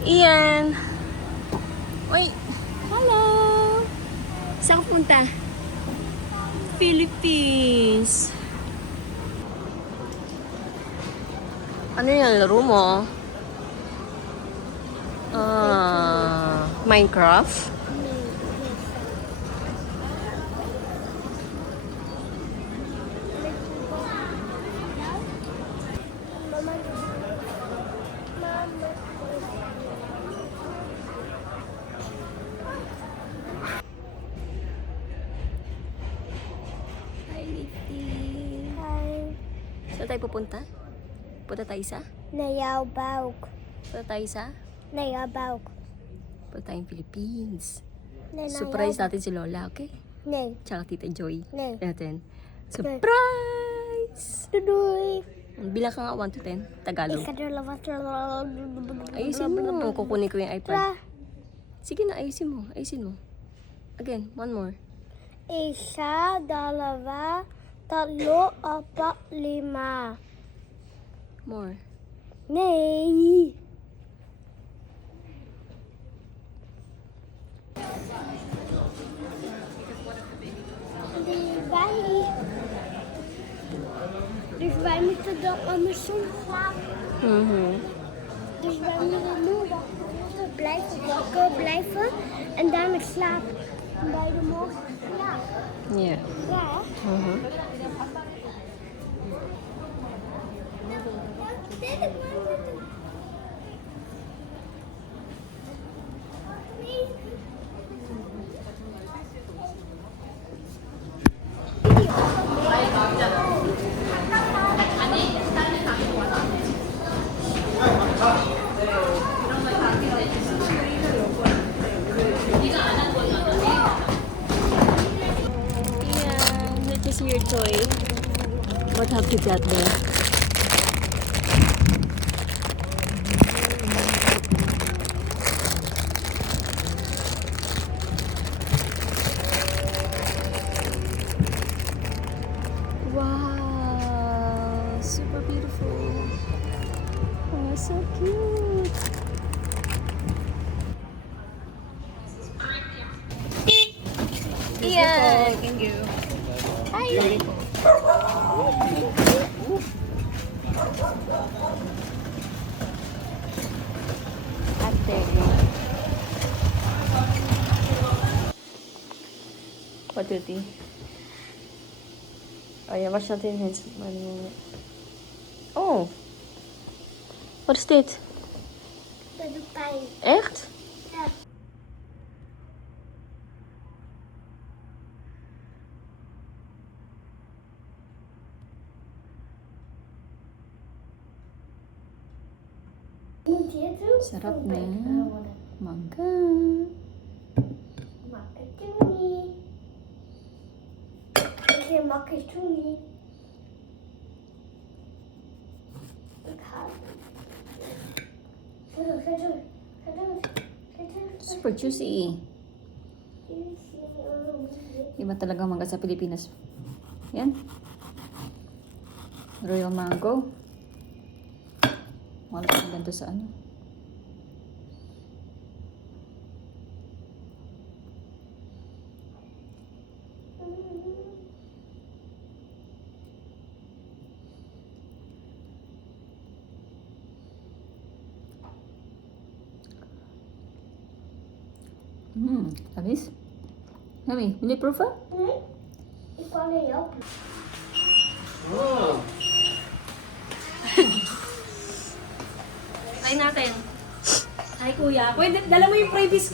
Ian! Uy! Hello! Saan ka punta? Philippines! Ano yan? Laro mo? Minecraft? Hi, Lifty. Hi. Saan tayo pupunta? Punta tayo sa? Nayaw-baug. Punta tayo sa? Nayaw-baug. Punta tayong Philippines. Nee, Surprise natin si Lola, okay? Nee. Tsaka Tita Joy. Nee. Natin. Surprise! Doei. Bilang ka nga 1 to 10. Tagalog. Ik ga er wat Ayusin mo. Kukunin ko yung iPad. Tra. Sige na, ayusin mo. Ayusin mo. Again, one more. Isa, dalawa, tatlo, apat, lima. More. Nee. Dus wij moeten dan andersom gaan. Dus wij moeten nu wachten, blijven wakker blijven en daarna slapen. En bij de morgen slapen. Yeah. Ja, hè? Yeah, that is your toy. What have you got there? Wow, super beautiful. Oh, so cute. Ian. Thank you. Hi. Ate. What do you think? Oh yeah, wash natin yung hands. Oh. What is dit? Dat doet pijn. Echt? Ja. Moet je het doen? Sarap na. Mangga. Makkelijk doen niet. Ik zeg makkelijk doen niet. Ik ga. Ga door, ga door. Ga door. Ga door. Super juicy. Iba talaga mangga sa Pilipinas. Yan. Royal mango. Wala pa ganito sa ano. Tamis? Yummy. Will you proof it? Nee, ik kan er helpen. Try natin. Hi, kuya. Pwede, dala mo yung previous.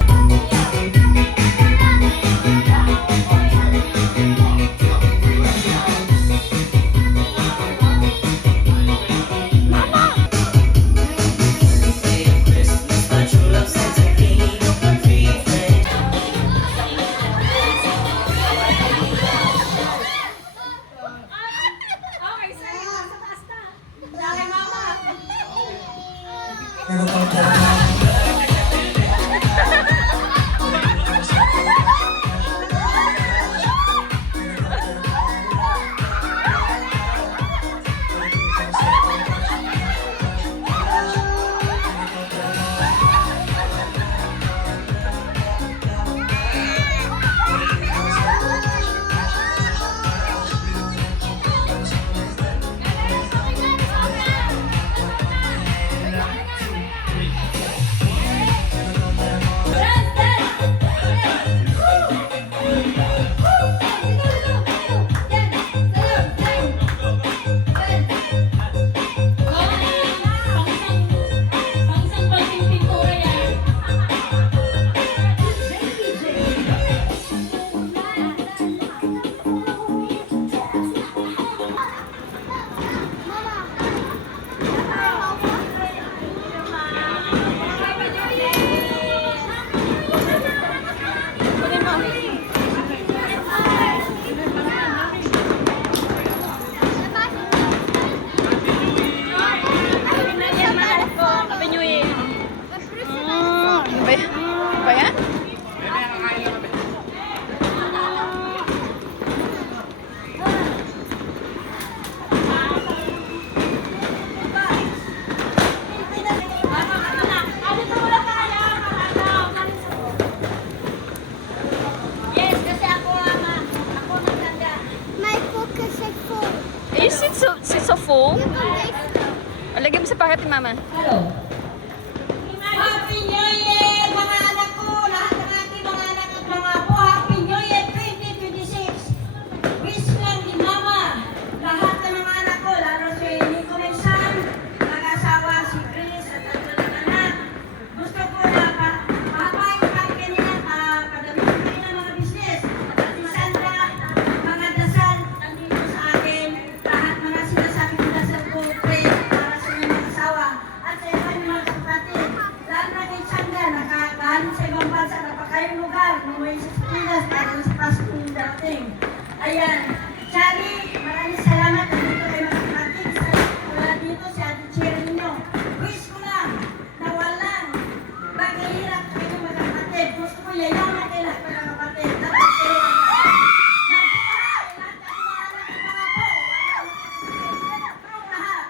natin, Mama. Happy New Year, mga anak ko! Lahat ng ating mga anak at mga apo, Happy New Year 2026! Wish lang ni Mama, lahat ng mga anak ko, lalo si Nico Mensan, mag-asawa si Chris at ang anak. Gusto ko na mahapain kami kanina, padamitin kayo ng mga business. At si Sandra, mga dasal, nandito sa akin. Lahat mga sinasabi ko dasal ko, pray para sa inyong mga asawa. At sa iba ng mga kapatid, lahat na kay Sandra, nakakahalin sa ibang bansa, napakayong lugar, umuwi sa Pilipinas, para sa Paskong dating. Ayan, Charlie, maraming salamat. Nandito kayo mga kapatid. Wala dito si Ate Cherry ninyo. Wish ko lang na walang maghihirap kayo mga kapatid. Gusto ko yayaman kayo lahat mga kapatid. Dapat kayo ang mabuhay. Lahat ng mga anak at mga po. Walang lahat.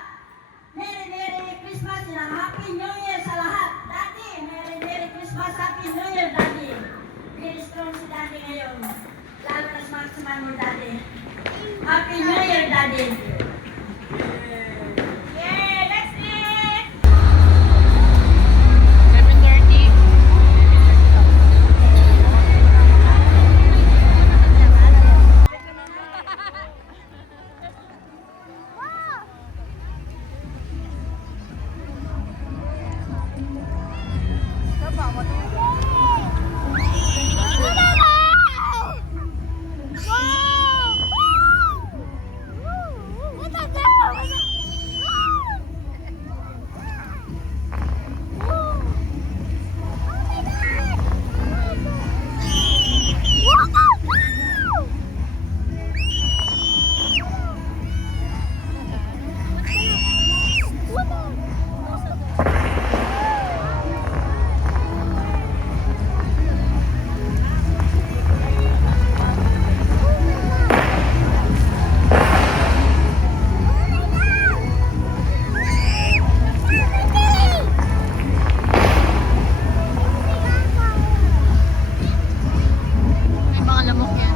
Merry Christmas and Happy New Year sa lahat. Daddy, Merry Christmas, Happy New Year, Daddy. Very strong si Daddy ngayon. Lalo na sa mo, Daddy. Happy New Year, Daddy. Yeah, let's eat! 7:30. May mga lamok yan.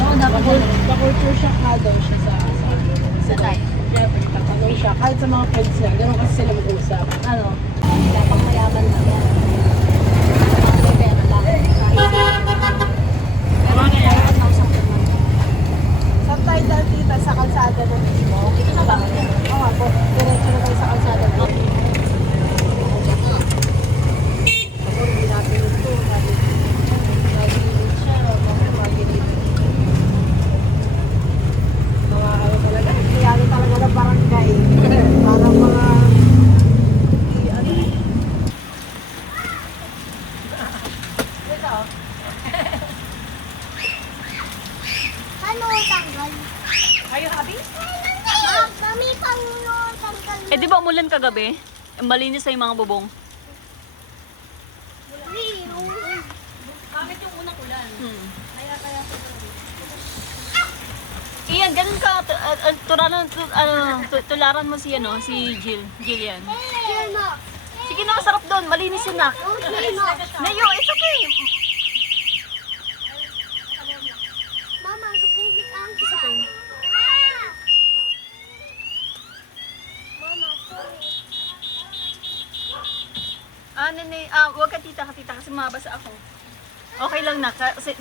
Oo, dapat Pa-culture shock nga daw siya sa tayo. Jeffrey, tatanong siya. Kahit sa mga friends niya, gano'n kasi sila mag-uusap. Ano? Dapat mayaman lang yan. May pera lang. Pero kailangan kausap naman. Subtitle tita sa kalsada na mismo. Dito na ba? Oo nga po. Diretso na tayo sa kalsada na. Ako hindi natin ito. Nag-iinit siya. Mag-iinit. Mga ano talaga. Kiyali talaga ng barangay. Parang mga... ano? Ito. Ano tanggal? Are you happy? Kami pang tanggal. Eh, di ba umulan kagabi? Malinis sa yung mga bubong. Bakit yung unang ulan? Kaya Iyan, ganun ka. Tularan mo si, ano, si Jill. Jill yan. Sige na, sarap doon. Malinis yun na. Nayo, it's okay. Mama, kapili ka ang isa. Mama, sorry. Nene, wag ka tita kasi mabasa ako. Okay lang na kasi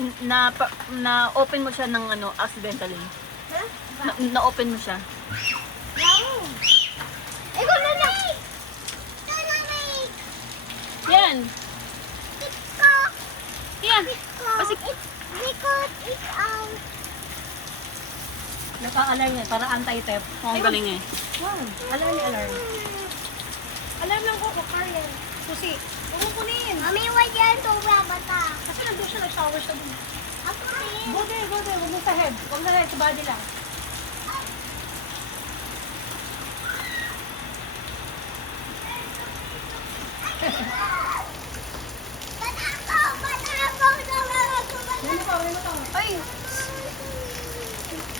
na-open mo siya ng ano accidentally. Na-open mo siya. Ikaw na na! Yan. Kasi Because it's Naka-alarm yan, para anti-theft. ang galing eh. Wow, alarm ni alarm. Alarm lang ko, Karen. Susi, huwag mo kunin. Mami, wag yan to bata. Kasi nandun siya, nag-shower siya dun. Ako rin. Go there, huwag mo sa head. Huwag na head, sa body lang. Ay!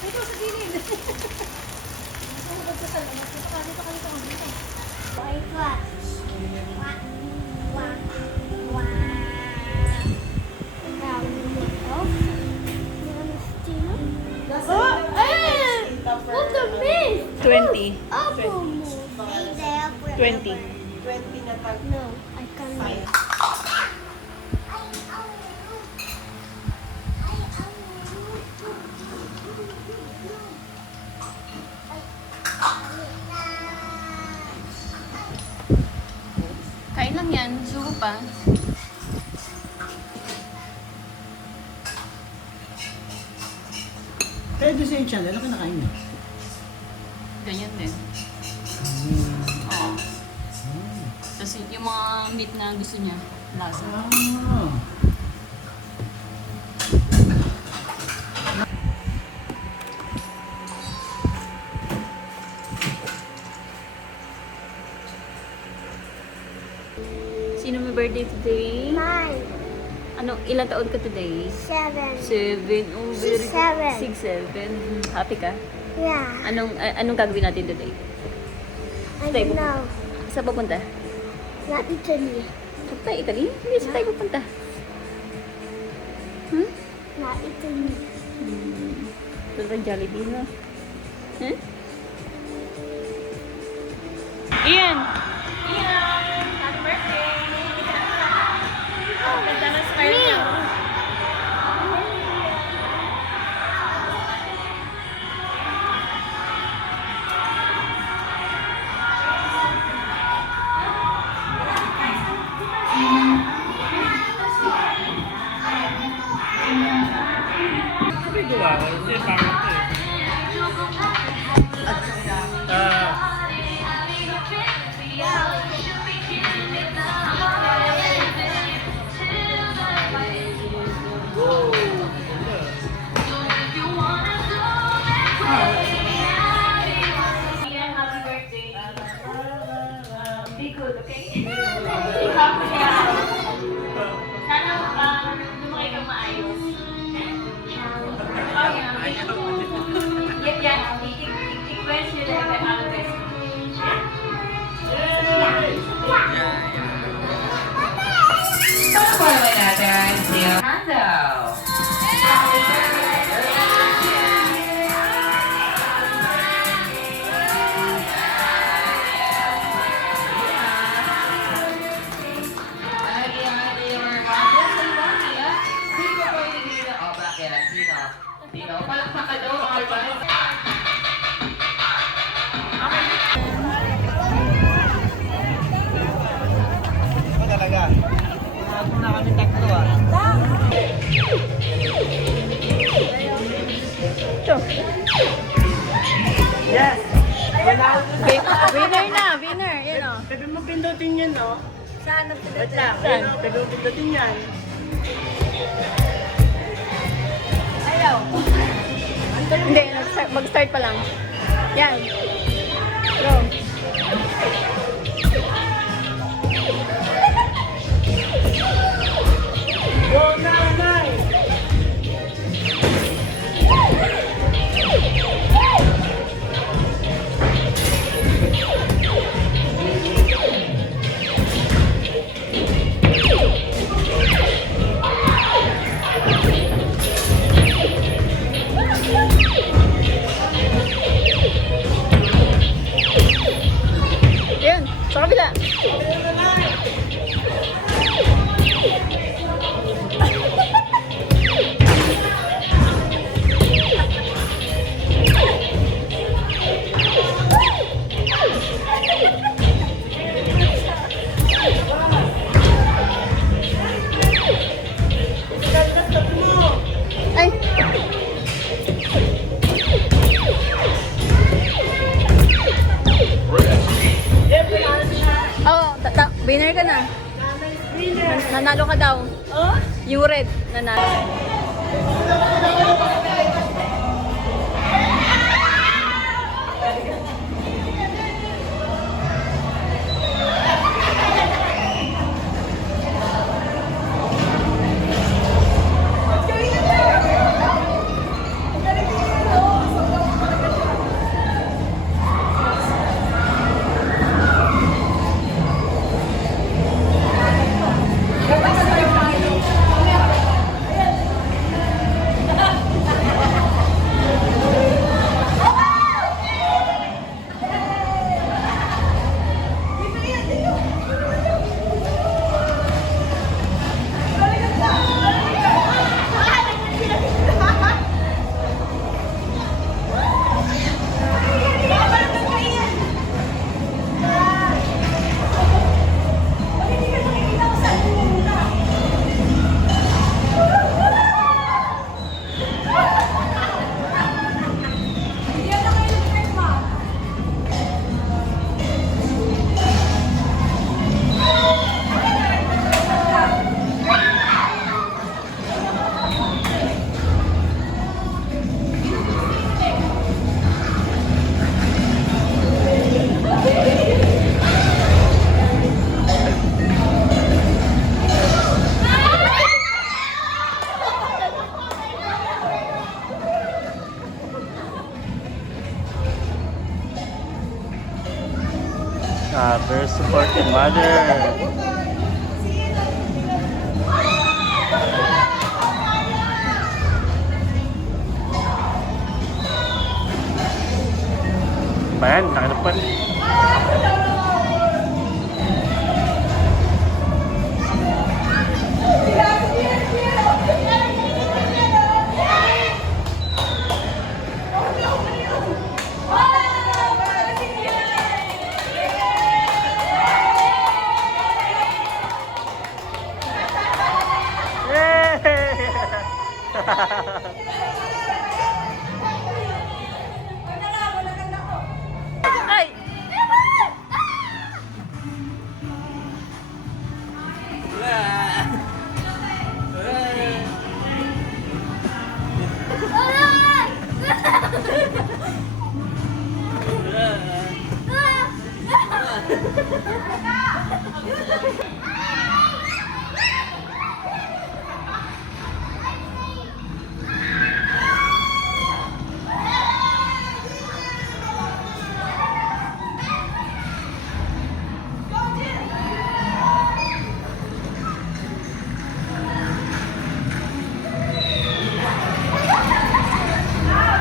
Dito sa gilid. Dito ka. Wait, what? What the miss? 20. Apple move. 20. 20 na tag No, I can't. Kain lang yan. Sugo pa. Kaya doon sa yung channel, ano kinakain niya? Ganyan din. Oo. Tapos yung mga meat na gusto niya. Lasa. Ah. Sino may birthday today? Nine, Ilang taon ka today? 7. 7. Oh, very good. 6, 7. 6, 7. Happy ka? Yeah. Anong gagawin natin today? I don't know. Saan pupunta? Not Italy. Punta Italy? Hindi, saan tayo pupunta? Not Italy. Punta Jollibee, no? Huh? Ian! Ian! Happy birthday! Ganda na smile niya. Ian, happy birthday. Be good, okay? Happy ka. Sana lumaki kang maayos. Okay. Yeah, i-request nyo lang kay Alves. Following natin si Orlando. Palakpakan daw, alright. Ito talaga. Nagpo na kami tatlo ah. Yes! Winner na, winner. Yan o. Pwede mo pindutin yan, no? Saan ang Wait lang. Saan? Pwede mo pindutin yan. Ayaw. Hindi, mag-start pa lang. Yan. Go. Go, nanay! Yan, sa kabila. Very supportive mother. Bayan, laki ng pan. Ay!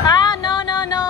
Ah, no, no, no.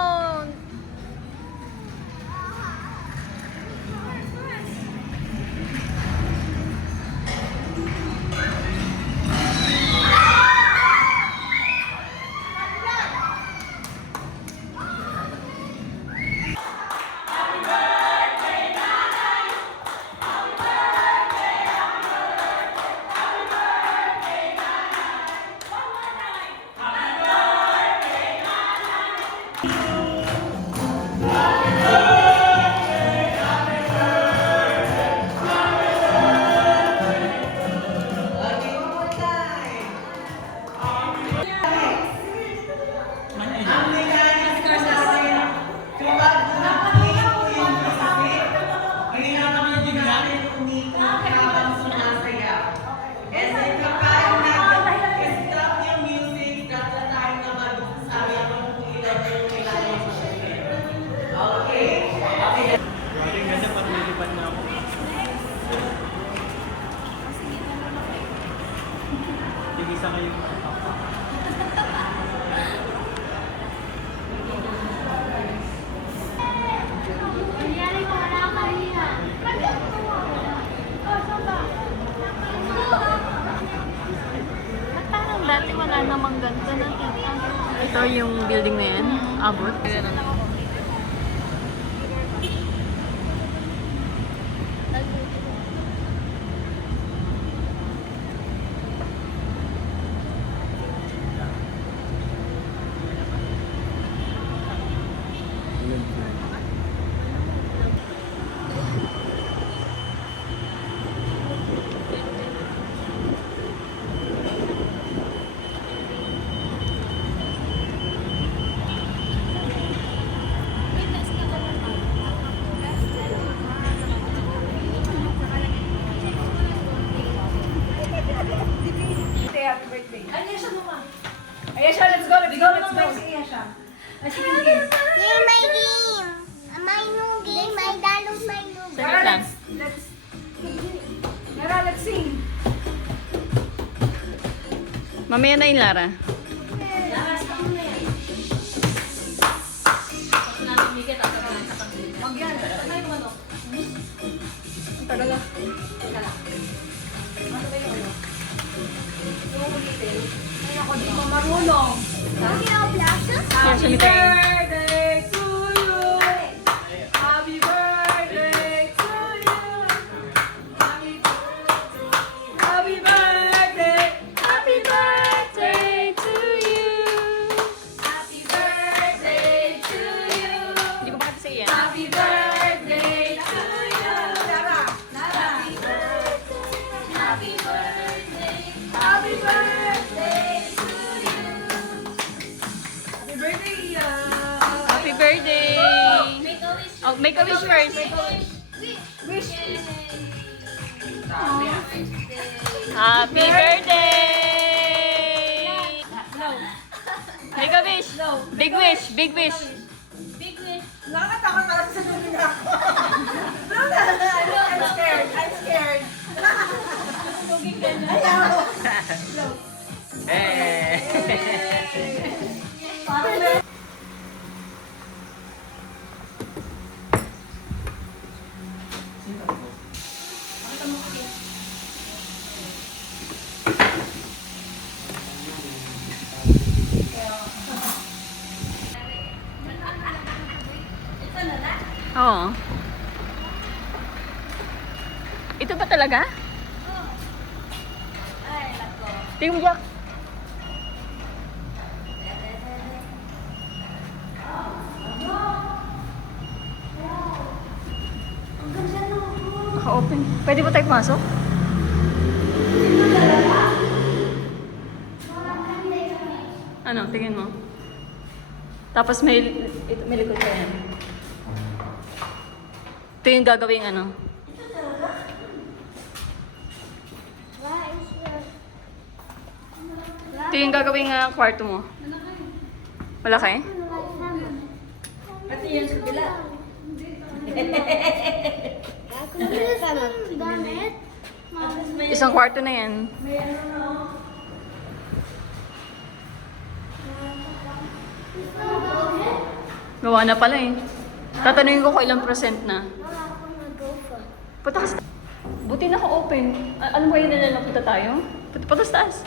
Parang dati wala namang ganito nakita. Ito yung building na yan. Abot. Game, my game. My new game. My download my new game. Saglit lang. Let's sing. Mamaya na yung Lara. Yes, Happy Mami Teng. birthday to you. Happy birthday to you. Happy birthday. Happy birthday to you. Happy birthday to you. Hindi ko pa kasi yan. Happy birthday to you. Lara. Happy birthday. Happy birthday. Happy birthday to you. Happy birthday. Happy birthday! Oh, make a wish first. Wish. Happy birthday! Make a wish. Big wish. Big wish. Big wish. Nakakatakot ka lang sa dulo na ako. I'm scared. I'm scared. Ayaw. Eh. Oo. Ito ba talaga? Tingnan mo, Jack. Naka-open. Pwede ba tayo pumasok? Ano, tingin mo. Tapos may likod pa yan. Ito yung gagawing ano. Why is your... Ito yung gagawing kwarto mo. Malaki? Pati yan sa bila. Damit? Isang kwarto na yan. Gawa na pala eh. Tatanungin ko kung ilang percent na. Punta kasi. Buti naka-open. Alam mo yun na punta tayo? Punta sa taas.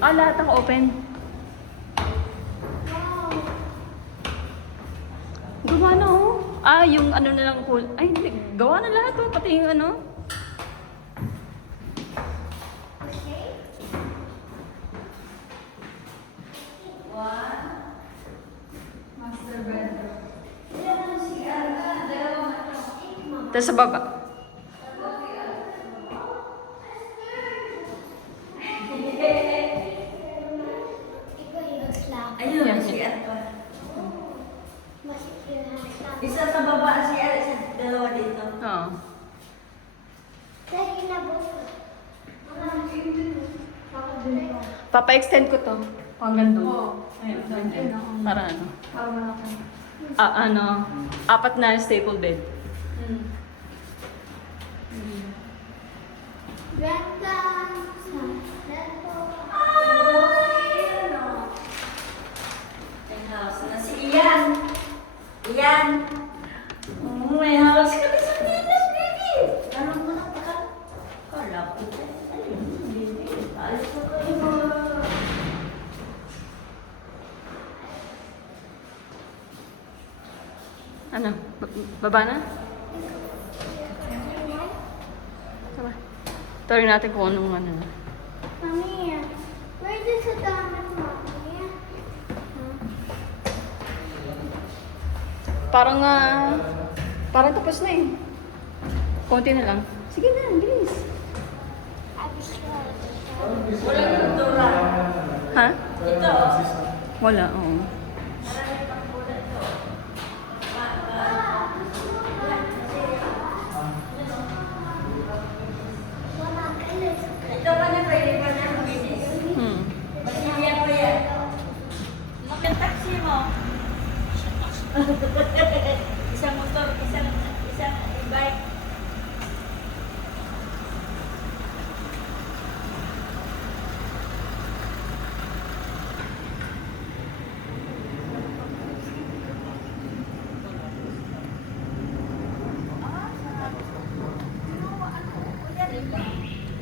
Lahat naka-open. Gawa na oh. Yung ano na lang pool. Ay, hindi. Gawa na lahat oh. Pati yung ano. Tapos sa baba. Ayun, Yan. CR pa. Isa sa baba, CR, isa dalawa dito. Oo. Papa-extend ko to. Hanggang doon. Ayun. Para ano. Ano. 4 na staple bed. May house na si Ian. Ian. Oh, may house ka sa Pinas, baby. Ano mo na baka? Kala ko. Ayun, baby. Alis ko kayo. Ano? Baba na? Tama. Tuloy natin kung anong ano. Mami, where does the damit, Mami? Parang tapos na eh. Konti na lang. Sige na, bilis. I'm sure. Walang pintura. Ha? Ito. Wala, oo. Ito pa na pwede pa na mabinis. Masilya pa yan. Ang taxi mo. Isang motor, isang e-bike.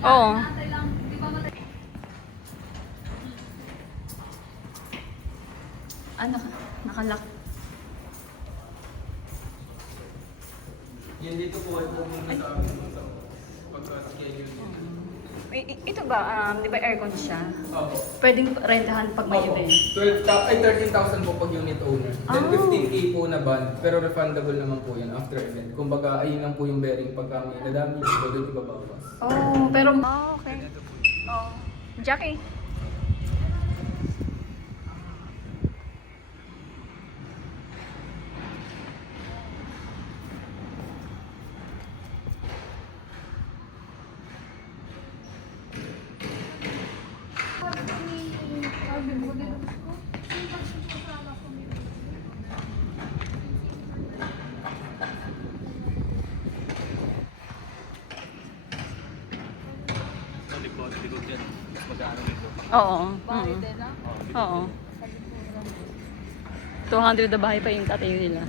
Oo. Nakalock. Yan dito po ay pumunta sa amin sa pagka-schedule dito. Ito ba, di ba aircon siya? Opo. Pwedeng rentahan pag may Opo. event. 13,000 po pag unit owner. Then Ah. 15K po na ban, pero refundable naman po yan after event. Kumbaga, ayun lang po yung bearing pagka may nadami, so doon ibabawas. Oh, pero... okay. Oh. Jackie. Oo. Oo. 200 na bahay pa yung tatayo nila.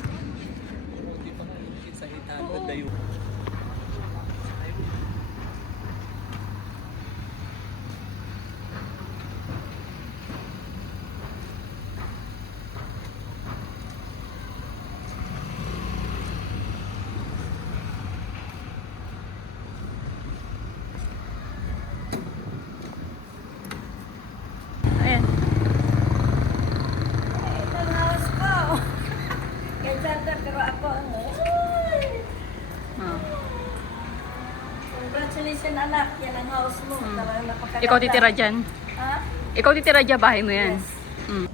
Ayan. Ito ang house ko. Ganda pero ako Ah. Congratulations anak, yan ang house mo. Talagang napakaganda. Ikaw titira dyan? Ha? Ikaw titira dyan, bahay mo yan? Yes. Mm.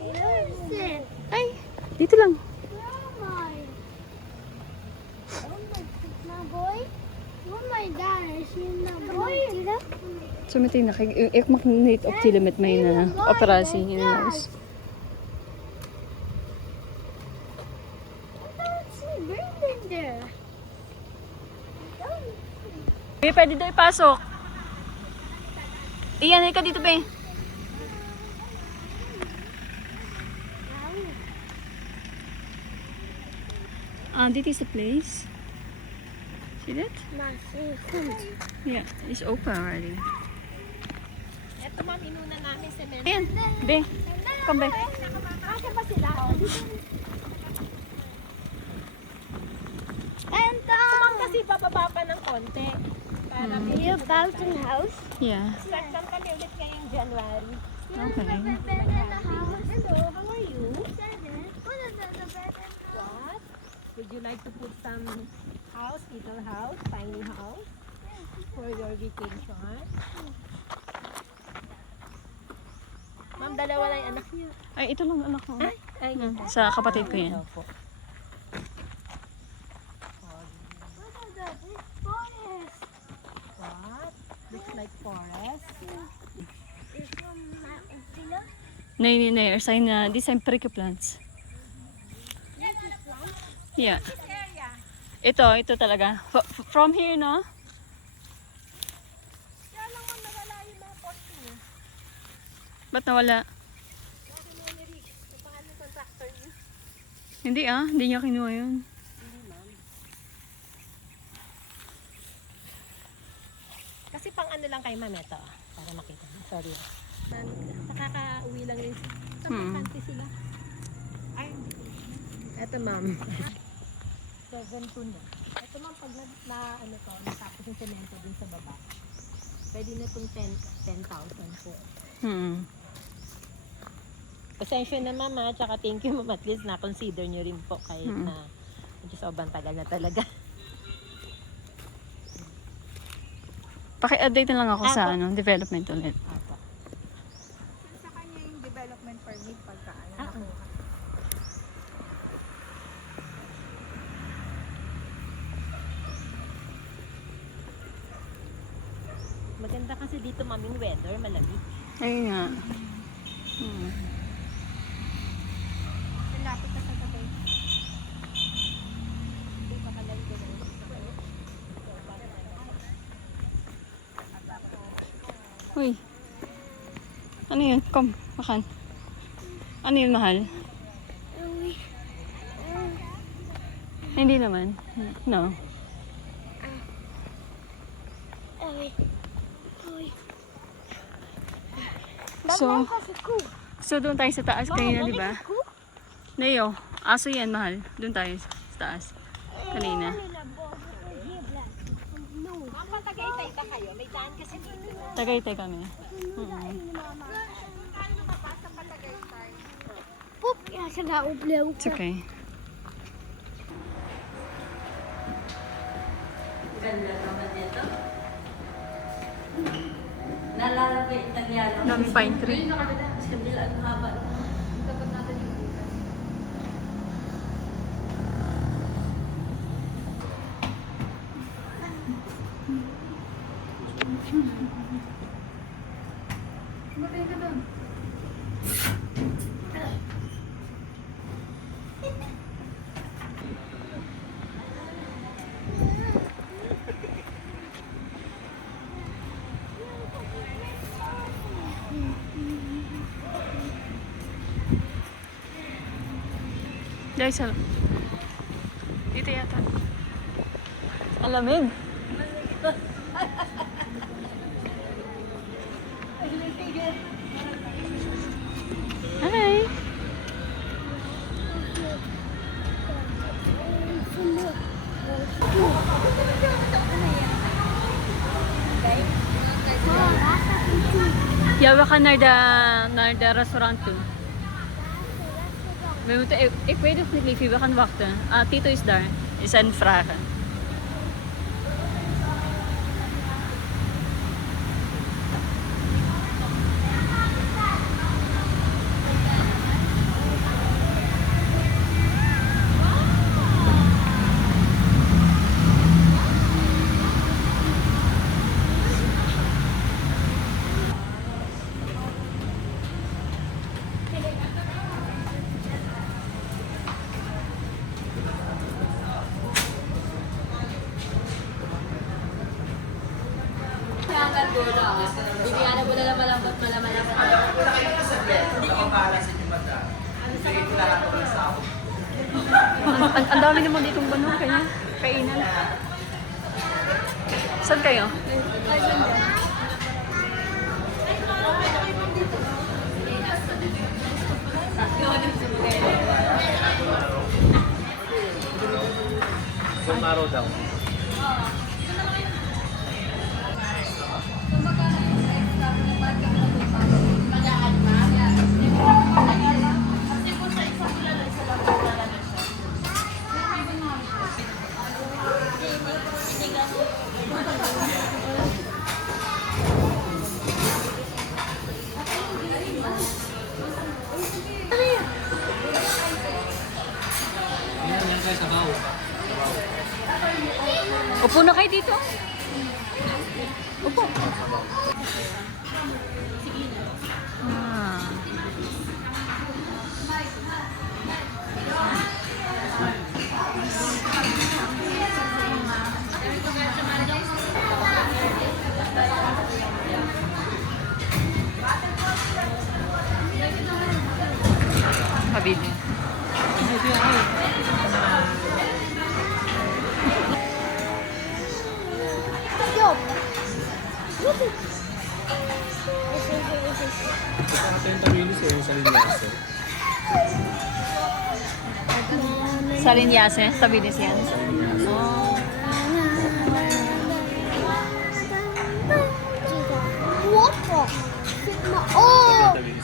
Listen. Ay, dito lang. Where am I? Oh my boy. Where my dad? Is he in the boy? Sumitay na kay ik maknit of kilomet may na operasi yun knows. What's he breathing there? Pwede daw ipasok. Iyan, ka dito, be. This is the place. See that? Yeah, it's open already. Ito ma'am, inuna namin cement. Ayan, be. Come, be. Kasi ba sila? And Ma'am, kasi bababa pa ng konti. Para are you about in house? Yeah. start lang kami ulit ngayong January. Okay. Hello, how are you? What? Would you like to put some house, little house, tiny house for your vacation? Ma'am, dalawa lang yung anak niyo. Ay, ito lang anak ko. Ay, Sa kapatid ko yan. Opo. What? Looks like forest. Nay, sign na design prickly plants. Yeah. Ito talaga. From here, no? Kaya lang ma'am, nawala yung mga poste niyo. Ba't nawala? Kasi mga ni Rick, yung pangalan ng contractor niyo. Hindi niya kinuha yun. Kasi pang ano lang kay ma'am ito, para makita. Sorry. Nakaka-uwi lang yun. Sa country sila. Ay, ito ma'am. 7.2 na. Ito ma'am, pag ano to, natapos yung semento dun sa baba, pwede na itong 10,000 po. Pasensya na ma'am ha, tsaka thank you ma'am, at least na-consider nyo rin po kahit na medyo sobrang tagal na talaga. Paki-update na lang ako sa development ulit. Apo. Sa kanya yung development permit pagka Maganda kasi dito ma'am yung weather, malamig. Ayun nga. Lapit na sa tabi. Hindi pa kalay ko na. Uy. Ano yun? Come, makan. Ano yun, mahal? Hindi naman. No. So doon tayo sa taas kanina, di ba? Neo, aso yan, mahal. Doon tayo sa taas. Kanina. Ma'am, Tagaytay ka kayo. May daan kasi dito. Tagaytay kami. Poep, ja, ze gaan oplopen. It's okay. Ganda naman dito. Naalala ko yung Italiano. Dami pine tree. Sa kabila, ang haba. Guys, dito yata. Ang lamig. Hi! Ja, we gaan naar de restaurant toe. We moeten, ik weet het niet, liefie, we gaan wachten. Ah, Tito is daar. Is zijn vragen. Bibigyan mo na lang malambot malaman ako. Ang dami naman ditong banong kaya kainan. Saan kayo? Tomorrow daw. Upo na kayo dito. Upo. Ah. Habili. Stop. Salinyase, Tabilis yan. Oh. Water. Oh. Sorry.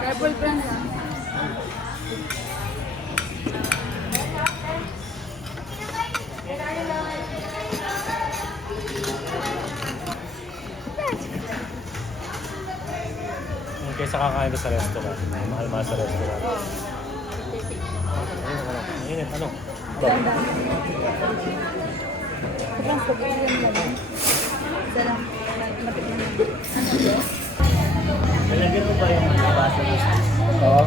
Purple brand. Kaysa kakain ka sa restaurant. Mahal-mahal sa restaurant. Ayun, ano? Nalagyan mo ba yung basa mo? Oo.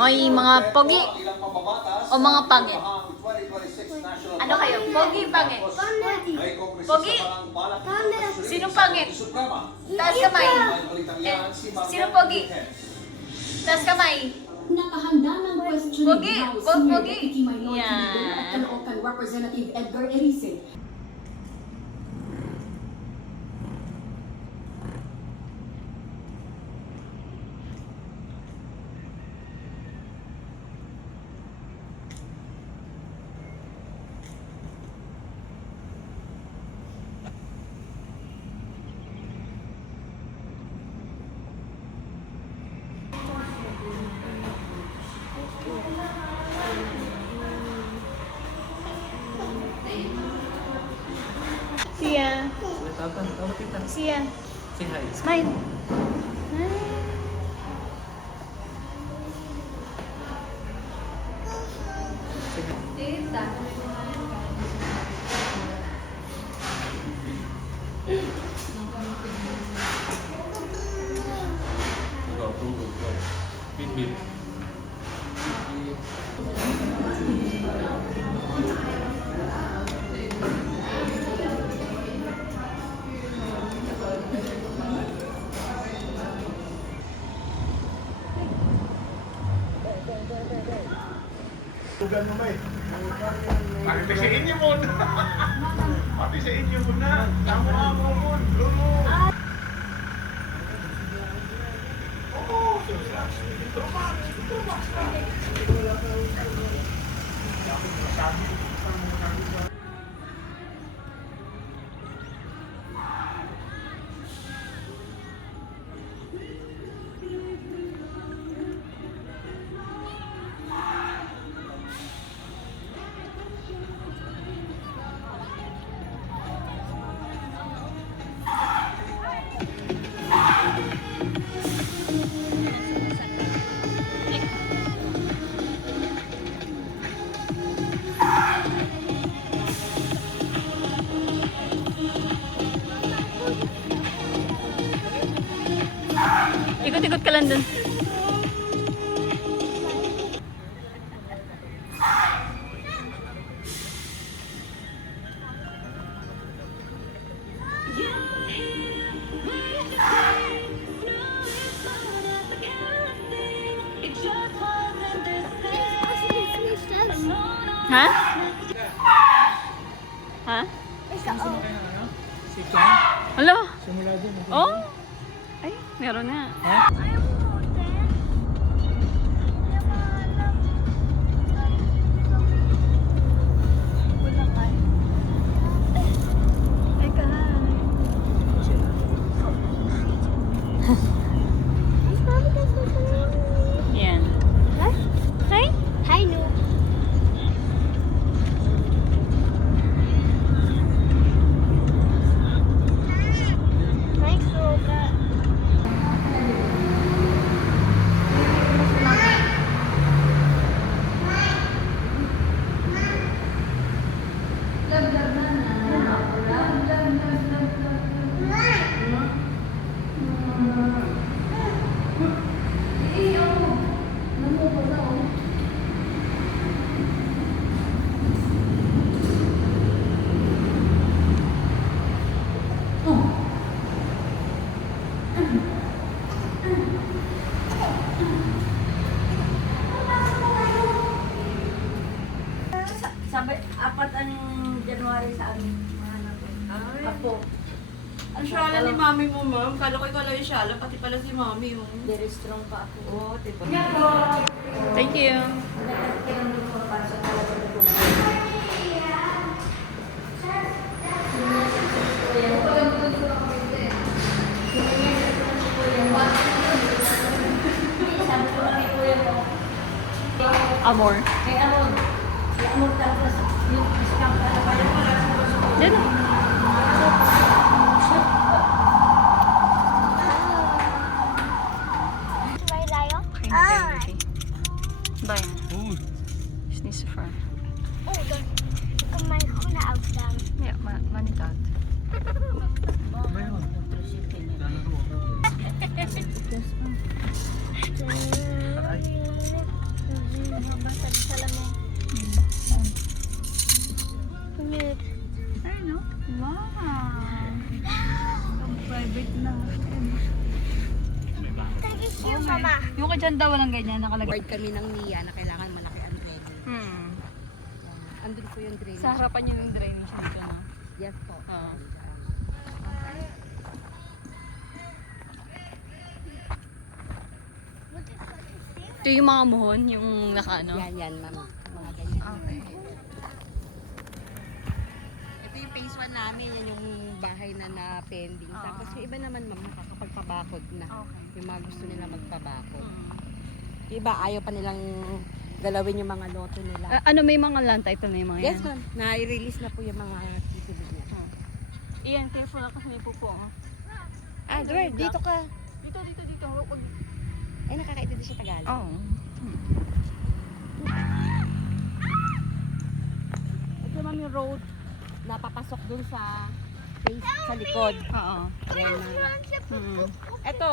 May mga pogi o mga pangit? Ano kayo? Pogi, pangit? Pogi? Sino pangit? Taas kamay. Sino pogi? Taas kamay. Nakahanda ng question Pogi, House pogi. Deputy Minority Yan. Leader at Caloocan Representative Edgar Erice. Sia. Sia. Say hi. Smile. Go. Bit. Pati sa inyo muna. Pati sa inyo muna. Tama mo mo. Ikot-ikot ka lang dun. Ha? Ha? Hello? Simula din. Oh? Ay, meron nga. Yan. Hi? Hi, no. Hi, Kroga. Sabi, 4 ang January sa amin. Mga anak ko. Apo. Ang syala ni mami mo, ma'am. Kala ko ikaw lang yung syala, pati pala si mami, oh. Very strong pa ako. Oo, diba? Thank you. Sabi ko na kay Kuya mo, Amor. kay Amon. Kay Amon tapos yung scam ka na pala mo lang sa Yan. May layo? Okay. Bye. Is niet zo ver. Oh, dan kan mijn groene uitdaan. Ja, maar niet uit. Ay, no? Wow! Ang private na. Thank you, Mama. Yung ka dyan daw walang ganyan nakalagay. Board kami ng NIA na kailangan malaki ang drainage. Andun po yung drainage. Sa harapan yun yung drainage dito, no? Yes po. Oo. Ito yung mga muhon, yung naka-ano? Yan, ma'am. Mga ganyan. Okay. Ito yung phase 1 namin, yan yung bahay na pending. Tapos yung iba naman, ma'am, nakakapagpabakod na. Okay. Yung mga gusto nila magpabakod. Mm. Yung iba, ayaw pa nilang galawin yung mga loto nila. Ano, may mga land title na yung mga Yes, yan? ma'am. Na-release na po yung mga titulo niya. Iyan, careful lang kasi may pupo. Oh. Ah, Dwyer, dito ka. Dito. Wag. Ay, nakakaintindi siya Tagalog. Oo. Ito, ma'am, yung road na papasok dun sa face sa likod. Oo. Yan na. Ito,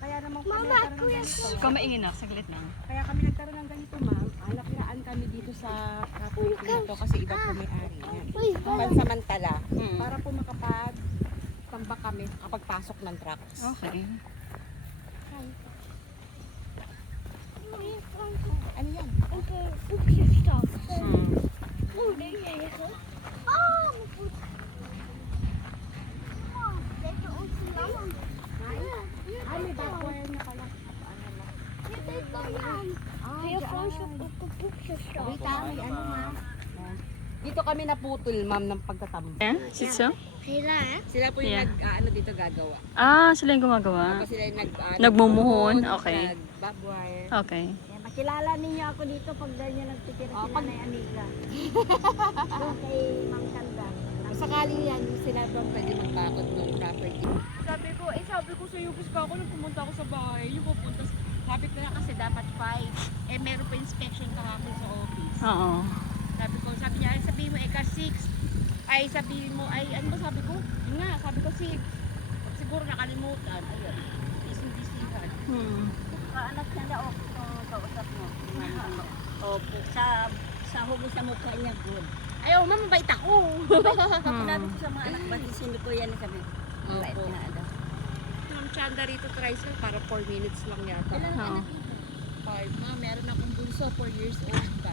kaya naman kami nagkaroon ng ganito. Ikaw maingin na, saglit lang. Kaya kami nagkaroon ng ganito, ma'am. Nakiraan kami dito sa kapulit nito kasi iba po may-ari. Yan. Pansamantala. Para po makapag-tambak kami kapag pasok ng trucks. Okay. Ano yan? Oké, boekjesstap. Hmm. Oh, nee, negen. Oh, mijn voet. Oh, lekker ontslaan. Ay, may backwire na pala. Dit is dan Jan. Heel Frans op een boekjesstap. Wait, may ano ma'am. Dito kami naputol, ma'am, ng pagtatambak. Ayan, sitso? Hela, hè? Sila po yung Yeah. nag-ano dito gagawa. Ah, sila yung gumagawa. Tapos sila yung Nagmumuhon, okay. Nag-barbwire. Okay. Makilala ninyo ako dito pag dahil niya nagtitira Oh, sila pag- na Aniga. Doon kay Mang Kanda. Kung sakaling yan, sila bang pwede magpakot ng property. Sabi ko sa iyo, gusto ako nung pumunta ako sa bahay. Yung pupunta, lapit na kasi dapat 5. Eh, meron pa inspection kahapon sa office. Oo. Sabi niya, ay sabihin mo, eka 6. Ay, sabihin mo, ay, ano ba sabi ko? Yun nga, sabi ko 6. Siguro nakalimutan. Ayun, ising-isihan. Hmm. Anak niya na ako kausap mo. Opo. Sa hubo sa mukha niya, good. Ayaw, mabait ako. Sinabi ko sa mga anak, ba't sino ko yan sabi? Mabait Opo. na ano. Ma'am Chanda rito tricycle para 4 minutes lang yata. Oo. 5. Ma, meron akong bunso, 4 years old pa.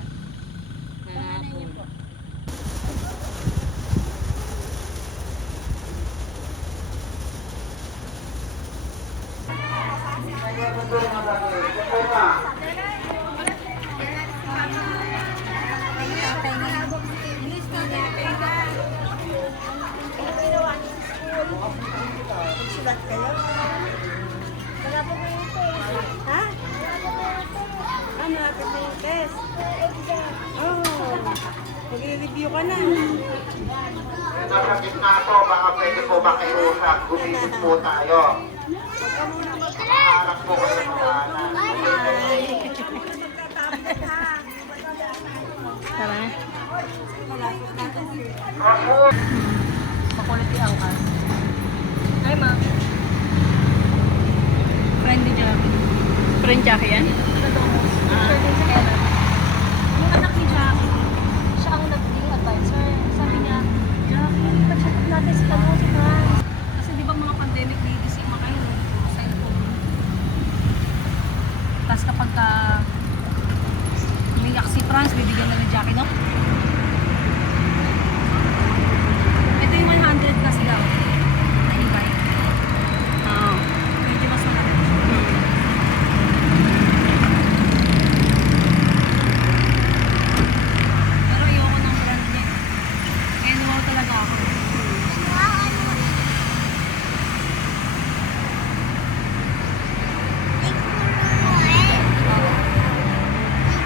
Panganay niyo po. Ano, happy test? Oh, mag-review ka na. Nasa gitna po, baka pwede po makiusap. Gumisip po tayo. Harap po kayo ng Tara. pangalan. Makulit yung angkas. Hi, ma'am. Friend ni Jackie. Friend Jackie yan? Yung anak ni Jackie, siya ang naging advisor. Sabi niya, Jackie, pag-check up natin si Franz. Kasi di ba mga pandemic babies yung mga kayo, cellphone. Tapos kapag umiyak si Franz, bibigyan na ni Jackie, no? Ito yung 100 na sila, na e-bike. Oo. Medyo mas malaki. Pero ayoko ng brand niya. Kaya naman talaga ako.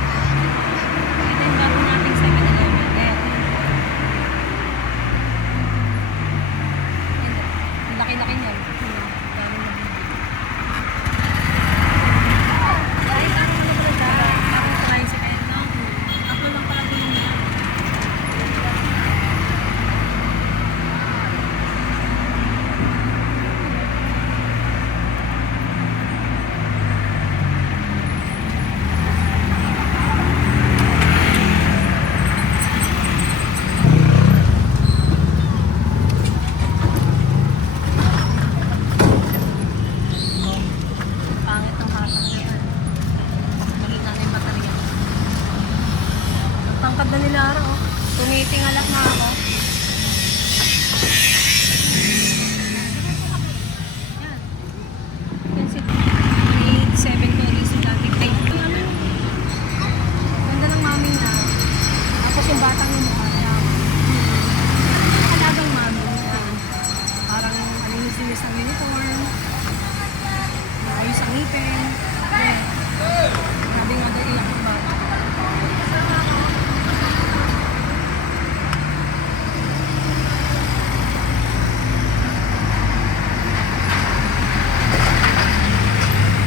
Ito yung bago nating 7-Eleven. Ang laki-laki niyan. Dami na bibig. Dahil ano mo na pala dahil? Ang tricycle, no? Tatlo lang pala din niya. Pangit ang hatang nila. Mahina na yung baterya. Ang tangkad na nila araw. Tumitingalak na ako. Yan. Yan si 8-7 ko reason natin. Ganda ng mami na. Tapos yung batang yung mukha niya. Nakalagang mami. Parang alinis-linis ng uniform. Ayos ang ngipin. Grabe nga daw iyak yung bata.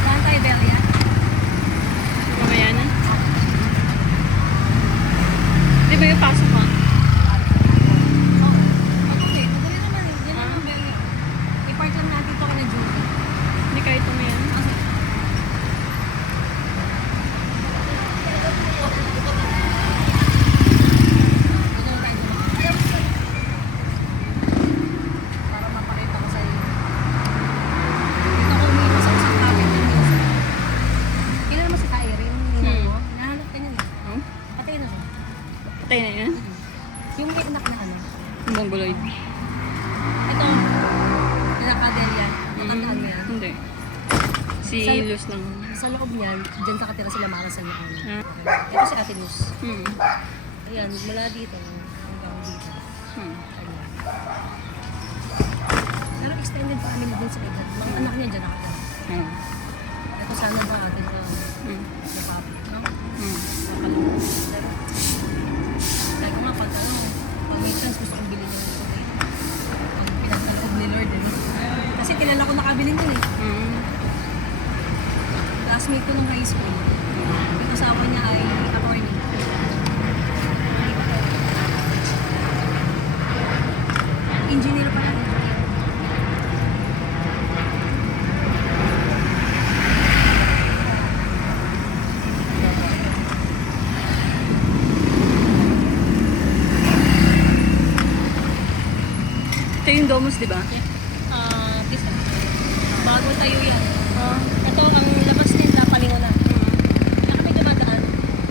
Saan tayo, Belia? Mamaya na. Di ba yung pasok mo? Okay, madali naman eh. Yan naman, Belia. I-park lang natin ito ka na Judy. Hindi kayo tumayan. Si Sa- Luz ng... Sa loob niyan, dyan nakatira sila Mara sa loob. Hmm. Ito si Ate Luz. Hmm. Ayan, mula dito hanggang dito. Hmm. Ayan. Pero extended family din sa edad. Mga anak niya dyan nakatira. Hmm. Ito sana na atin Hmm. na public, no? Hmm. Pero, sabi ko nga, pag ano, pag may chance gusto kong bilhin yung ito. Pag pinagkaloob ni Lord, eh. Kasi kilala ko nakabili nun eh. Hmm. Classmate ko nung high school. Yung asawa niya ay attorney. Engineer pala. Ito yung Domus, di ba? This bago tayo yan. Ito ang labas nila Palingonan. Kaya kami dumadaan.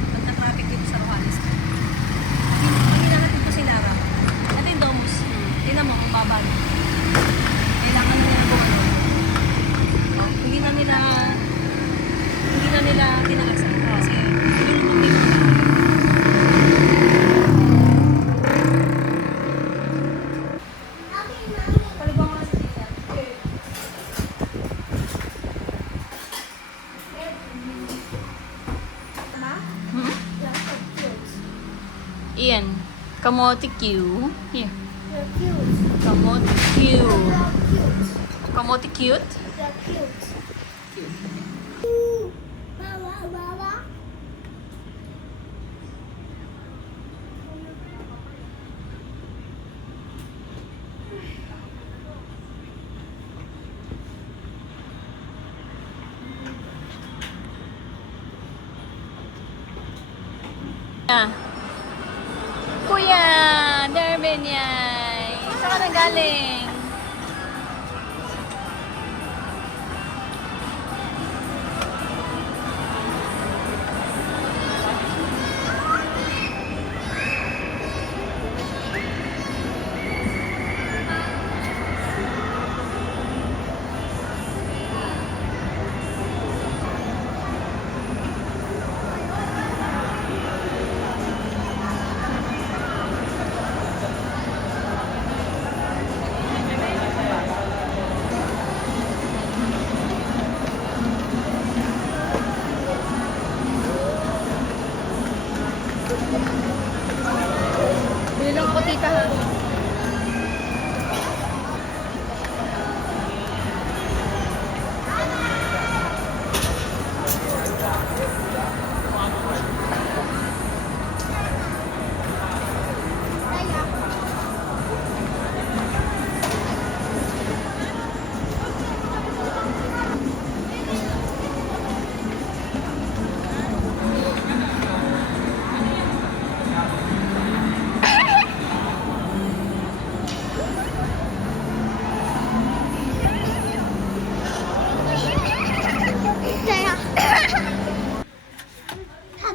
Pagka-traffic dito sa Rojalis. Hindi natin po si Lara. Ito yung Domus. Tingnan mo kung babal. Kailangan na nila gumano. Hindi na nila tinaasan. Kasi lulubog dito. Palibang mga sa teacher. Hmm? Ian, kamote Q. Here. You're cute. Kamote Q. You're cute. Kamote cute? You're cute. Mama, mama. Ah. Kuya, Darben yan. Saan ka nagaling? Bili lang ako, tita. Ha?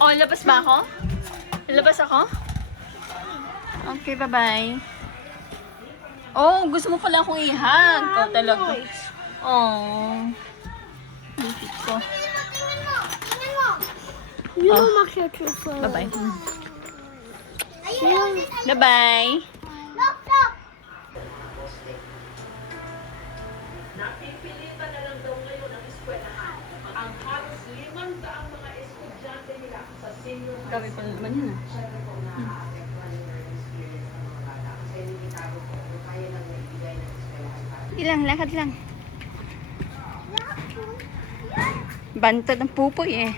Oh, labas ba ako? Labas ako? Okay, bye-bye. Oh, gusto mo pala akong ihag. Ikaw talaga. Oh. Lipit ko. You Oh. don't make your true for Bye-bye. Bye-bye. Look, look. Napipilitan na lang daw ngayon ang eskwelahan. Ang halos 500 mga estudyante nila sa senior high Kami pa naman yun ah. Siyempre po na-apektuhan yung learning experience ng mga bata. Kasi hindi tago po kung kaya lang naibigay ng eskwelahan para Ilang, lakad lang. Bantad ang pupoy eh.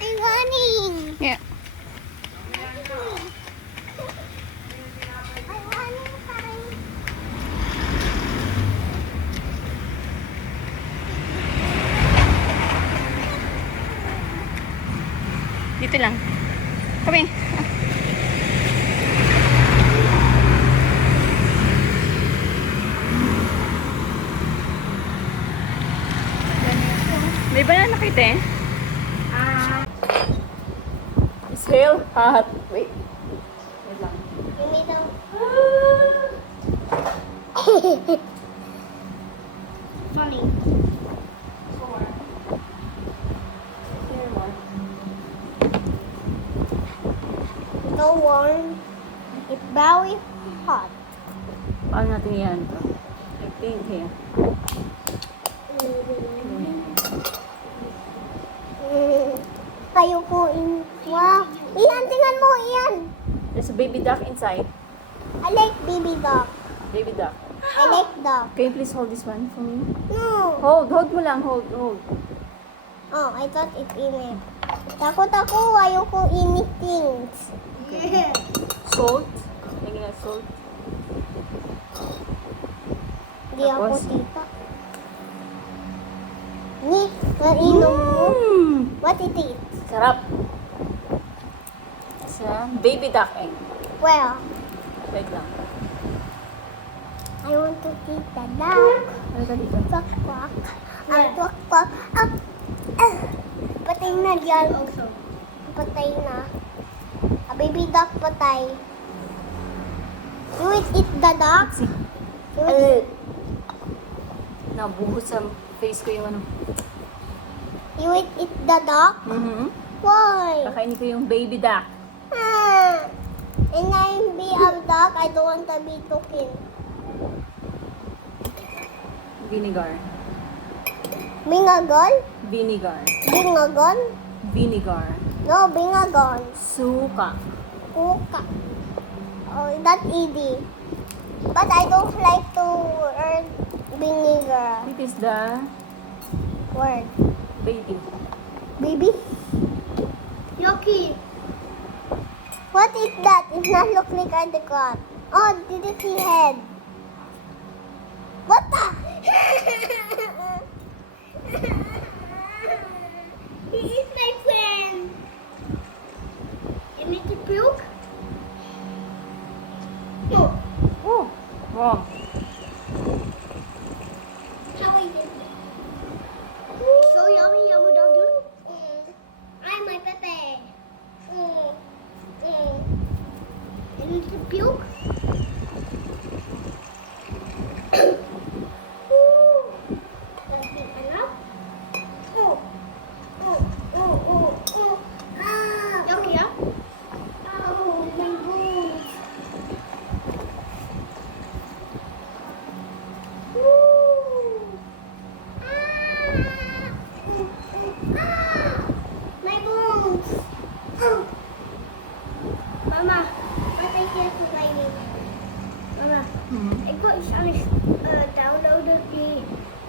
I'm running. Yeah. I'm running fine. Dito lang. Kami. ate? It's real hot. Wait. Wait lang. Give me the... Funny. So warm. It's very hot. Paano natin yan to? I think here. Ayoko wow. Ian, tingnan mo, Ian. There's a baby duck inside. I like baby dog. Baby duck. I like dog. Can you please hold this one for me? No. Hold mo lang. Hold. Oh, I thought it init. Takot ako. Ayoko init things. Salt. Tingin na salt. Hindi ako Tapos? tita. Ni, nainom mo. What it is? Sarap. Sa baby duck egg. Well, Wait lang. I want to eat the dog. Ano ka dito? Quack, quack. Quack, quack. Patay na dyan. Patay na. A baby duck patay. You will eat the duck? You will Nabuhos sa face ko yung ano. You will eat the duck? Why? Kakainin ko yung baby duck. And I'm be a duck. I don't want to be cooking. Vinegar. Bingagon? Vinegar. Bingagon? Vinegar. No, bingagon. Suka. Kuka. Oh, that's easy. But I don't like to earn vinegar It is the word. baby. Baby? Yucky. What is that? It's not look like a cat. Oh, did you see head? What the? He is my friend. You need to puke? No. Oh, wow. How is it? So yummy, yummy dog. I'm my Pepe. You need to puke? That's it enough? Yucky, yeah? Oh, my bones. My bones. Mama, wat heb je voor mij? Mama, ik wil iets anders downloaden die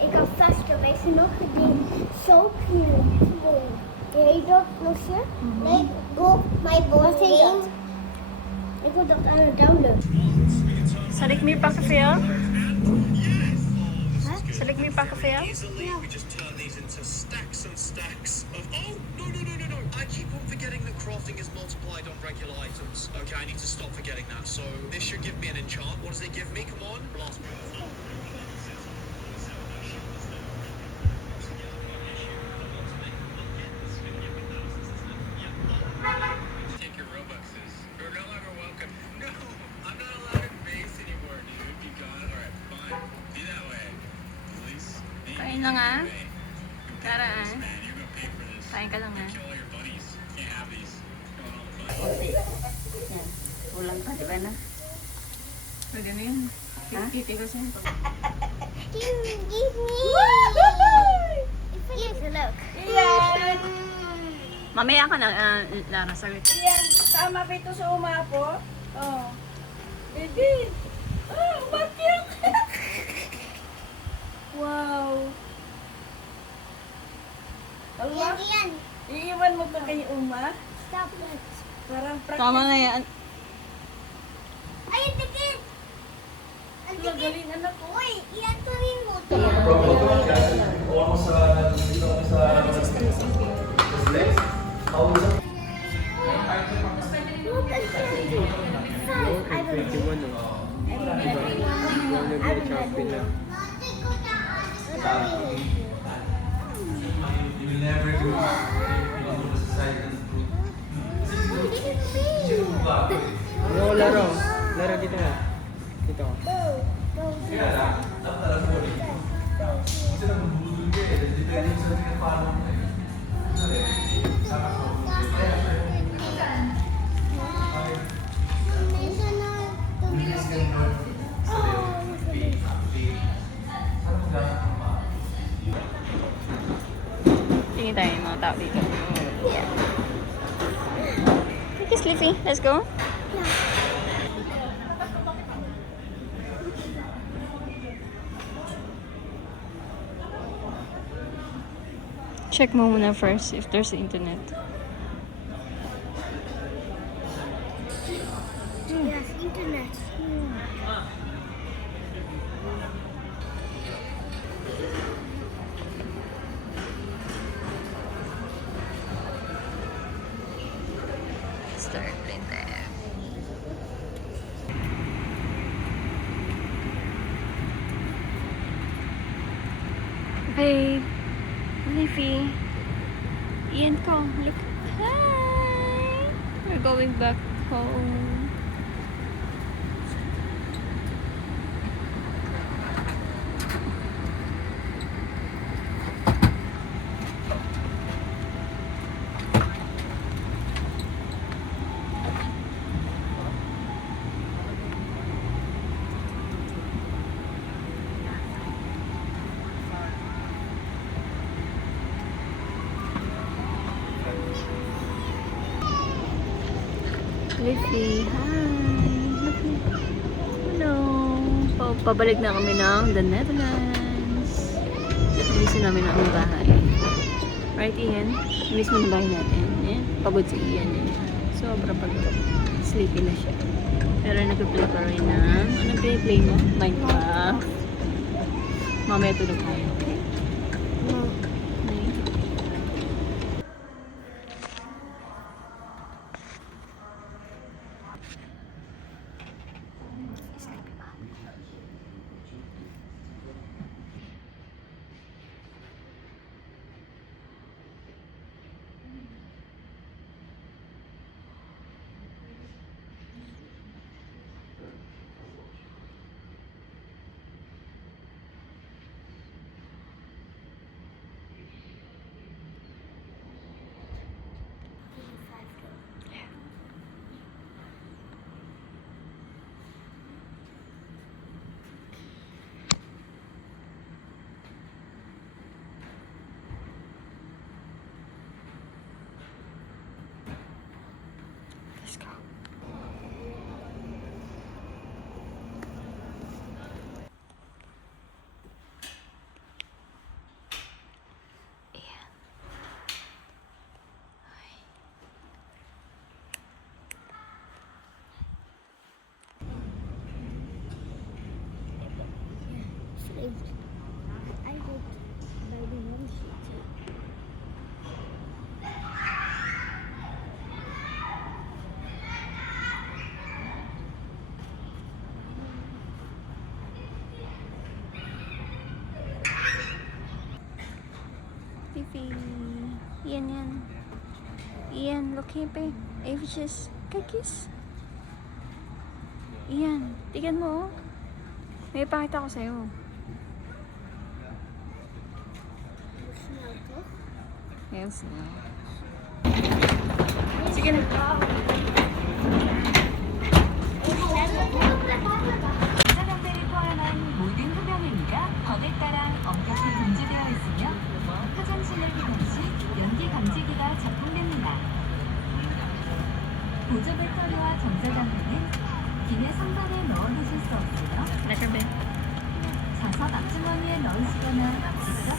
ik al vastgewezen nog die zo cute. Je heet dat losje? Nee, go my bones game. Ik wil dat aan het downloaden. Zal ik meer pakken voor jou? Zal ik meer pakken voor jou? We just turn these into stacks and stacks of. Oh, no. I keep on forgetting that crafting is multiplied on regular items. Okay, I need to stop forgetting that. So, this should give me an enchant. What does it give me? Come on. Blast. Take your Robuxes. You're no longer welcome. No, I'm not allowed in base anymore, dude. You got it. Alright, fine. Be that way. Police. Kain lang ah. Tara ah. Man, you're gonna pay for this. Kain ka lang ah. Kill all your buddies. Can't have these. Konti. Yan. Kulang pa, di ba na? Pwede na yun. Titi ko siya. Give me. Give a look. Mamaya ka na, Lara, sorry. Iyan, tama ba ito sa umapo? Oh. Baby. Oh, umakyat. Wow. Allah, Ian. iiwan mo pa kay Uma? Stop it. Parang Tama na yan. Ay, tikit. Ang tikit. galing anak ko. Uy, Ian, tuloy mo. never do the society that's good. Sino po ba ako eh? Ano laro? Laro dito nga. Dito. Kaya lang, dapat alam mo rin. Kasi nabubudol ka eh. Dito yung sa pinapalo mo eh. Sorry. Saka ko. Bilis ka nyo. Tingin tayo yung mga tao dito. Yeah. Okay, Sleepy. Let's go. Check mo muna first if there's internet. Yes, internet. Start right there. Babe, Leafy, Ian ko, look. Hi! We're going back home. Leafy, hi! Hello! Pabalik na kami ng the Netherlands. Miss namin ang bahay. Right, Ian? Miss mo na bahay natin. Yan. Pagod si Ian. Sobra pagod. Sleepy na siya. Pero nag-play pa rin ng... Anong play mo? Minecraft. Mamaya tulog tayo. Okay? Let's go. I would buy the one sheet. Fifi. Ian yan. Ian, look here, babe. Avishes. Kiss. Ian, tignan mo, oh. May pakita ko sa'yo. Yes, no. Sige na. 포함한 모든 흡연행위가 법에 따라 엄격히 금지되어 있으며 화장실을 비운 시 연기 감지기가 작동됩니다. 보조 배터리와 전자장비는 기내 상단에 넣어두실 수 없으며 좌석 앞주머니에 넣으시거나 직접